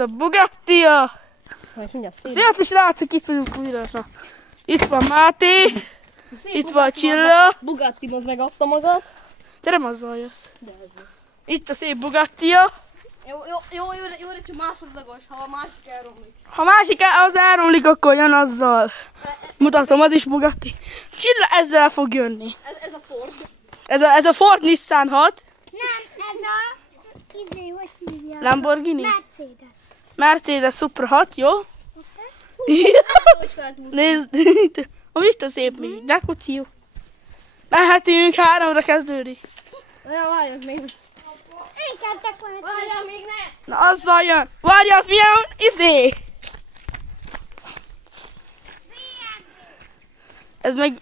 a Bugatti-ja. Szépen is látszik, itt vagyunk újra. Na. Itt van Máté. Itt van Csilla. Bugatti most megadta magát. Te nem azzal jössz. De ez. Itt a szép Bugatti-ja. Jó, csak másodlagos, ha a másik elromlik. Ha másik az elromlik, akkor jön azzal. Mutatom, az is Bugatti. Csilla ezzel fog jönni. Ez a Ford. Ez a Ford Nissan 6. Nem, ez a... hogy hívja? Lamborghini? Mercedes. Mercedes Supra 6, jó? Nézd, most a szép még, de koció. Mehetünk, 3-ra kezdődik. Ja, várjak még. Én kezdtek volna. Várjál még ne! Na, azzal jön. Várja, az milyen izé? Ez meg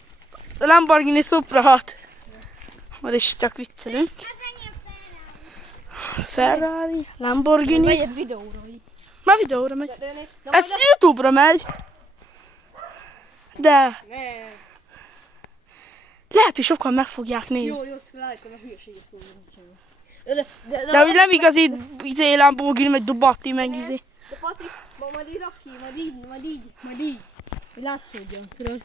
a Lamborghini Supra 6. Már is csak viccelünk. Ferrari, Lamborghini. Megy egy videóra. Már videóra megy. Ez YouTube-ra megy. De lehet, hogy sokan meg fogják nézni. Jó, lájkolom, a hülyeséget fogom csinálni. De hogy nem igazi izé Lamborghini, meg Bugatti, meg izé. De Patrik, majd így rak ki, majd így. Hogy látszódjon, tudod?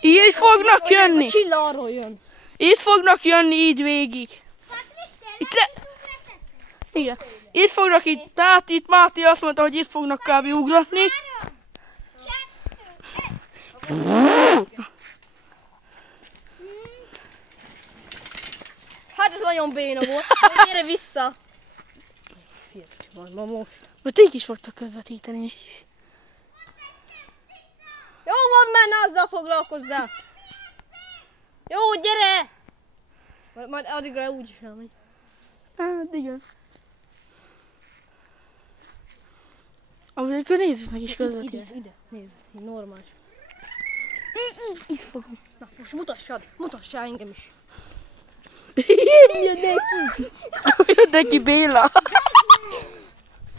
Így fognak jönni. A Csilla arról jön. Itt fognak jönni, így végig. Itt igen. Itt fognak itt, tehát itt Máté azt mondta, hogy itt fognak kb. Ugratni. Hát ez nagyon béna volt. Gyere vissza. Ma most. Most ti is fogtok közvetíteni. Jó van benne, azzal foglalkozzál. Jó, gyere! Majd addigra úgyis elmegy. Hát igen. Amúgy akkor nézzük meg is közvetíteni. Ide, nézd, normális. Itt fogom. Na, most mutassál engem is. Jön neki Béla.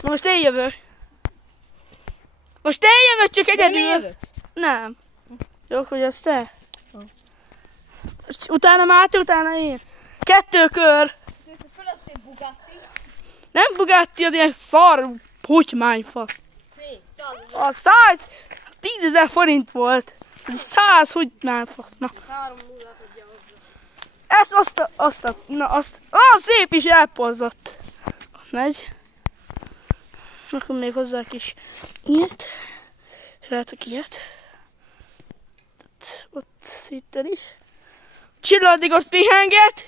Na most én jövök. Csak egyedül. Nem. Jó, hogy ez te? Utána Máté, utána én. 2 kör. Föl a szép Bugatti. Nem Bugatti, az ilyen szar hutymányfasz. Hé, 100 A 100, 10 000 forint volt. 100 hutymányfasz. Na. 3 0-at adja hozzá. Azt. Szép is elpolzott. Megy. Akkor még hozzá a kis ilyet. Rátok ilyet. Ott szitten is. Csilla addig ott pihenget.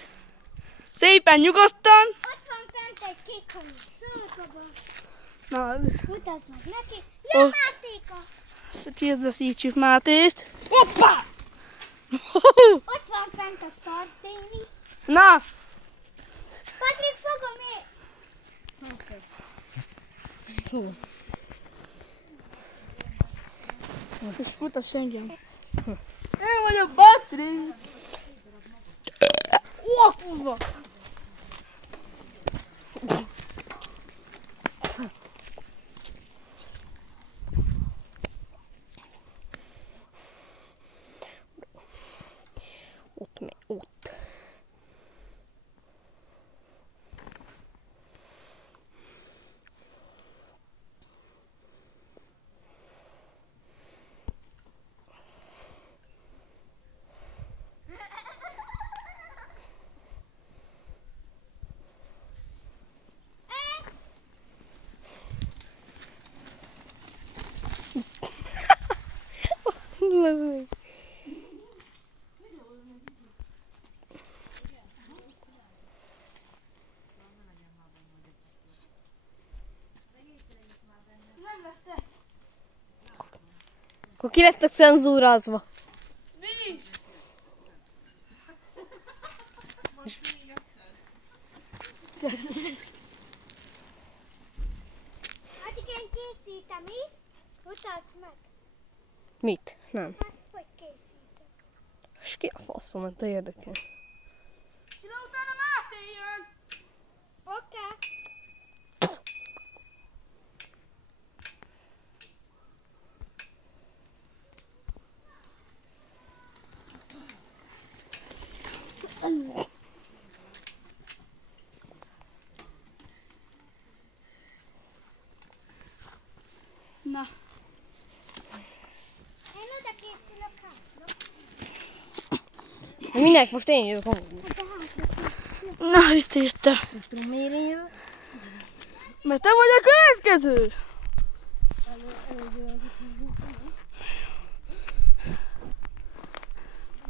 Szépen nyugodtan. Ott van fent egy kék hajú szőrkaba. Na, Mutasd meg neki. Ja, Ott. Mátéka! Kérdezítsük Mátét. Hoppá! Ott van fent a szardéni. Na, Patrik, fogom én! Fogom. és mutass engem. Én vagyok Patrik. Ó, kurva! Ott. Akkor ki lettek cenzúrázva? Mi? Addig én készítem is. Mutasd meg. Mit? Nem. Hát, hogy készítem. És ki a faszomat, de érdekel. Csilla, utána Máté jön. Oké. Na. Én oda készülök hátra. Minek? Most én jövök amúgy. Na, visszajöttem. Nem tudom miért én jövök. Mert te vagy a következő.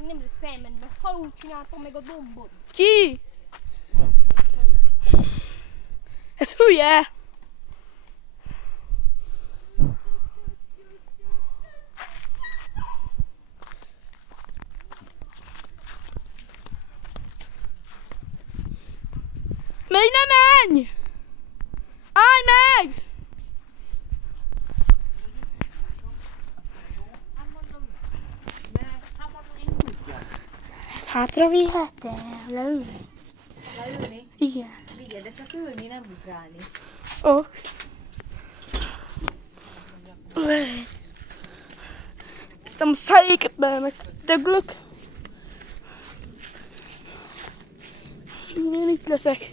Nem lesz felmenni, mert szalul csináltam meg a dombot. Ki? Ez hülye. Még nem menj! Állj meg! Ez hátra vihet-e? Leülni? Leülni? Igen. Vigyél, de csak ülni, nem ugrálni. Ok. Ezt a szájéket be megdöglök. Én itt leszek.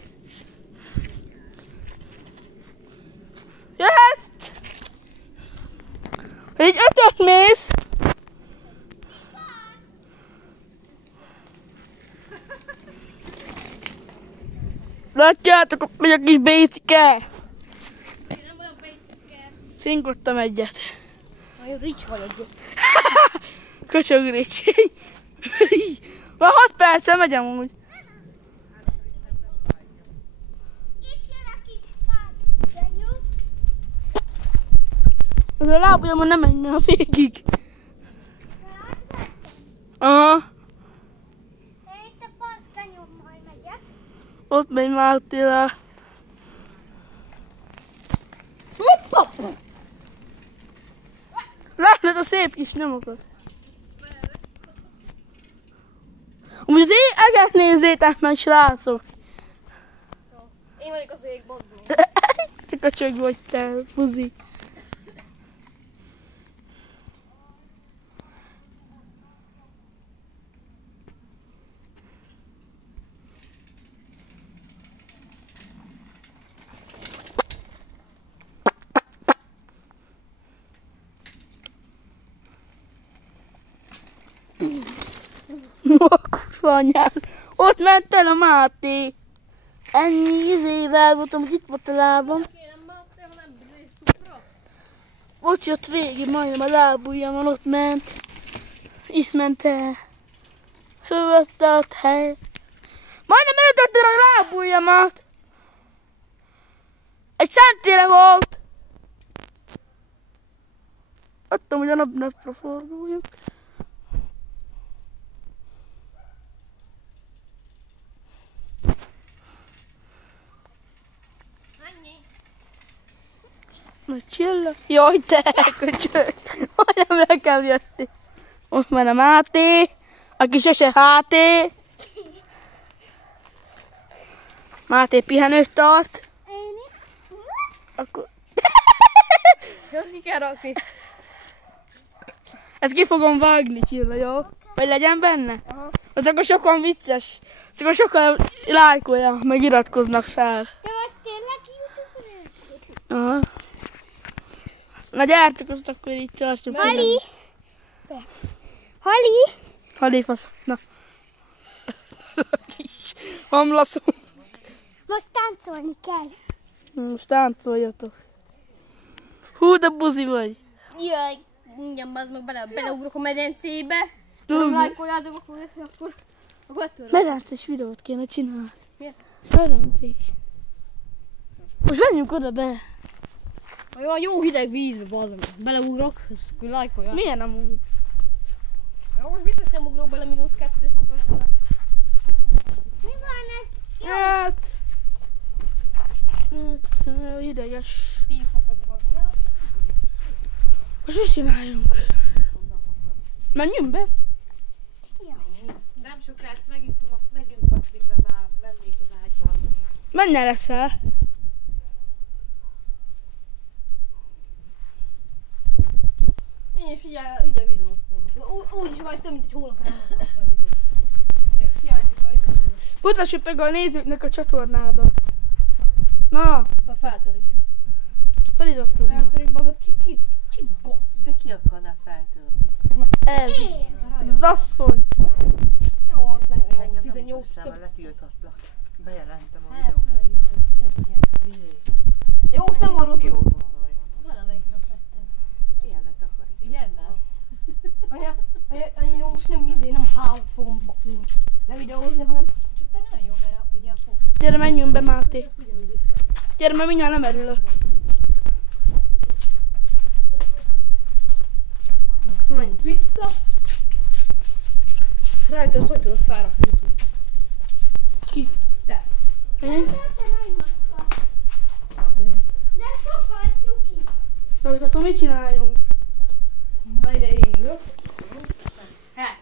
Jöhetsz! Egy ötöt mész! Látjátok, ott megy a kis bécike! Én nem vagyok bécike. Finkottam egyet. Nagyon rics vagyok. Köcsög Ricsi. Már 6 perccel megy amúgy. Itt jön a kis fász. De jó? Az a lábujjamon nem megy már végig. Aha. Én itt a fászkanyommal megyek. Ott megy már Attila. Látod a szép kis nyomokat. Amúgy az éget nézzétek meg, srácok. Én vagyok az ég, bazd. Te köcsög vagy te, fuzi. Kurva anyám. Ott ment el a Máté. Ennyi izével voltam, hogy itt volt a lábam. Kérem, már te nem bírsz szupra. Ott jött végig, majdnem a lábujjamon, ott ment. Itt ment el. Fölvette a hely. Majdnem elütötted a lábujjamat. Egy centire volt. Adtam, hogy a napra forduljuk. Annyi. Nagy csilla. Jaj, te köcsög. Majdnem nekem jöttél. Ott van a Máté, aki sose háté. Máté pihenőt tart. Én is. Akkor... Jó, ki kell rakni. Ezt ki fogom vágni, Csilla, jó? Vagy legyen benne? Aha. Az akkor sokan vicces. Az akkor sokan lájkolják, meg iratkoznak fel. De most tényleg YouTube-ra? Aha. Na gyártok, azt akkor így tartsuk. Hali! Hali! Halifasz. Na. Hamlaszom. Most táncolni kell. Most táncoljatok. Hú, de buzi vagy. Jaj, mindjárt bazd meg beleugrok a medencébe. Nem lájkoljátok, akkor ettől. Medencés videót kéne csinálni. Miért? Medencés. Most menjünk oda be. Olyan jó hideg vízbe, bazd meg. Beleugrok, és akkor lájkolják. Milyen amúgy? Jó, most biztos nem ugrok bele -2 fokra. Mi van ez? Hát ideges. 10 fokos van. Most mit csináljunk? Menjünk be? Nem sok lesz, megiszom, azt megyünk Patrikbe, már mennék az ágyban. Menne leszel? Én is ugye videóztam. Úgy is vagy több mint egy hónapra nem akartam a videót. Sziasztok a videót. Mutassuk meg a nézőknek a csatornádat. Na, Feltörik. feliratkoznak. Feltörik, bazd a kikit. Ki basz? De ki akarná feltörni? Ez. Ez az asszony. Jó, ott nagyon jó. Engem nem 18 utasd több. el, letiltatlak. Bejelentem a Hát, videót. följöttök, csesznyel. Jó, most nem arról szól. Jót van olyan. Valamelyik nap vettem. Ilyen letakarít. Igen, már? Anya, jó, most nem házat fogom bevideózni, hanem Csak te nagyon jó, mert ugye a fókusz. Gyere, menjünk be, Máté. Azt ugyanúgy vissza. Gyere, mert mindjárt lemerülök. menjünk vissza. Rájött, az hogy tudod felrakni. Ki? Te. Én? De sokkal cuki. Na most akkor mit csináljunk? Na ide én ülök. Hát.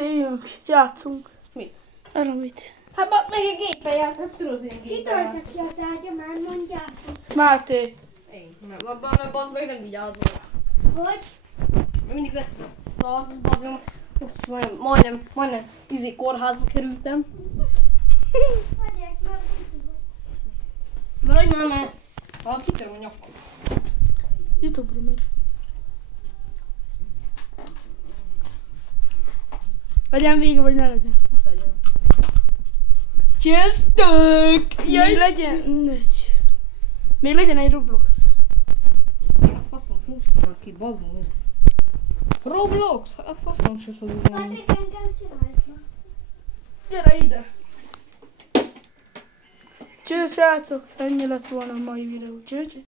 Éljünk, játszunk. Mit? Arra mit? Hát meg egy géppel játszott, tudod, hogy én géppel játszom. Kitöltött ki az ágya, már mondjátok. Máté. Én. Mert abban bazd meg nem vigyázol. Hogy? Mindig lesz szarsz, az bazd meg. Most majdnem kórházba kerültem. Azért, mert buszi vagy. Maradj már, mert ha kitöröm a nyakam. YouTube-ra megy. Legyen vége, vagy ne legyen? Most legyen. Csesztök! Még legyen... Mindegy. Még legyen egy Roblox. Én a faszom húztam ki, bazd meg. Roblox? Hát a faszom se fog ugrani. Patrik, engem csináld ma. Gyere ide! Cső, srácok! Ennyi lett volna a mai videó. Cső, cső.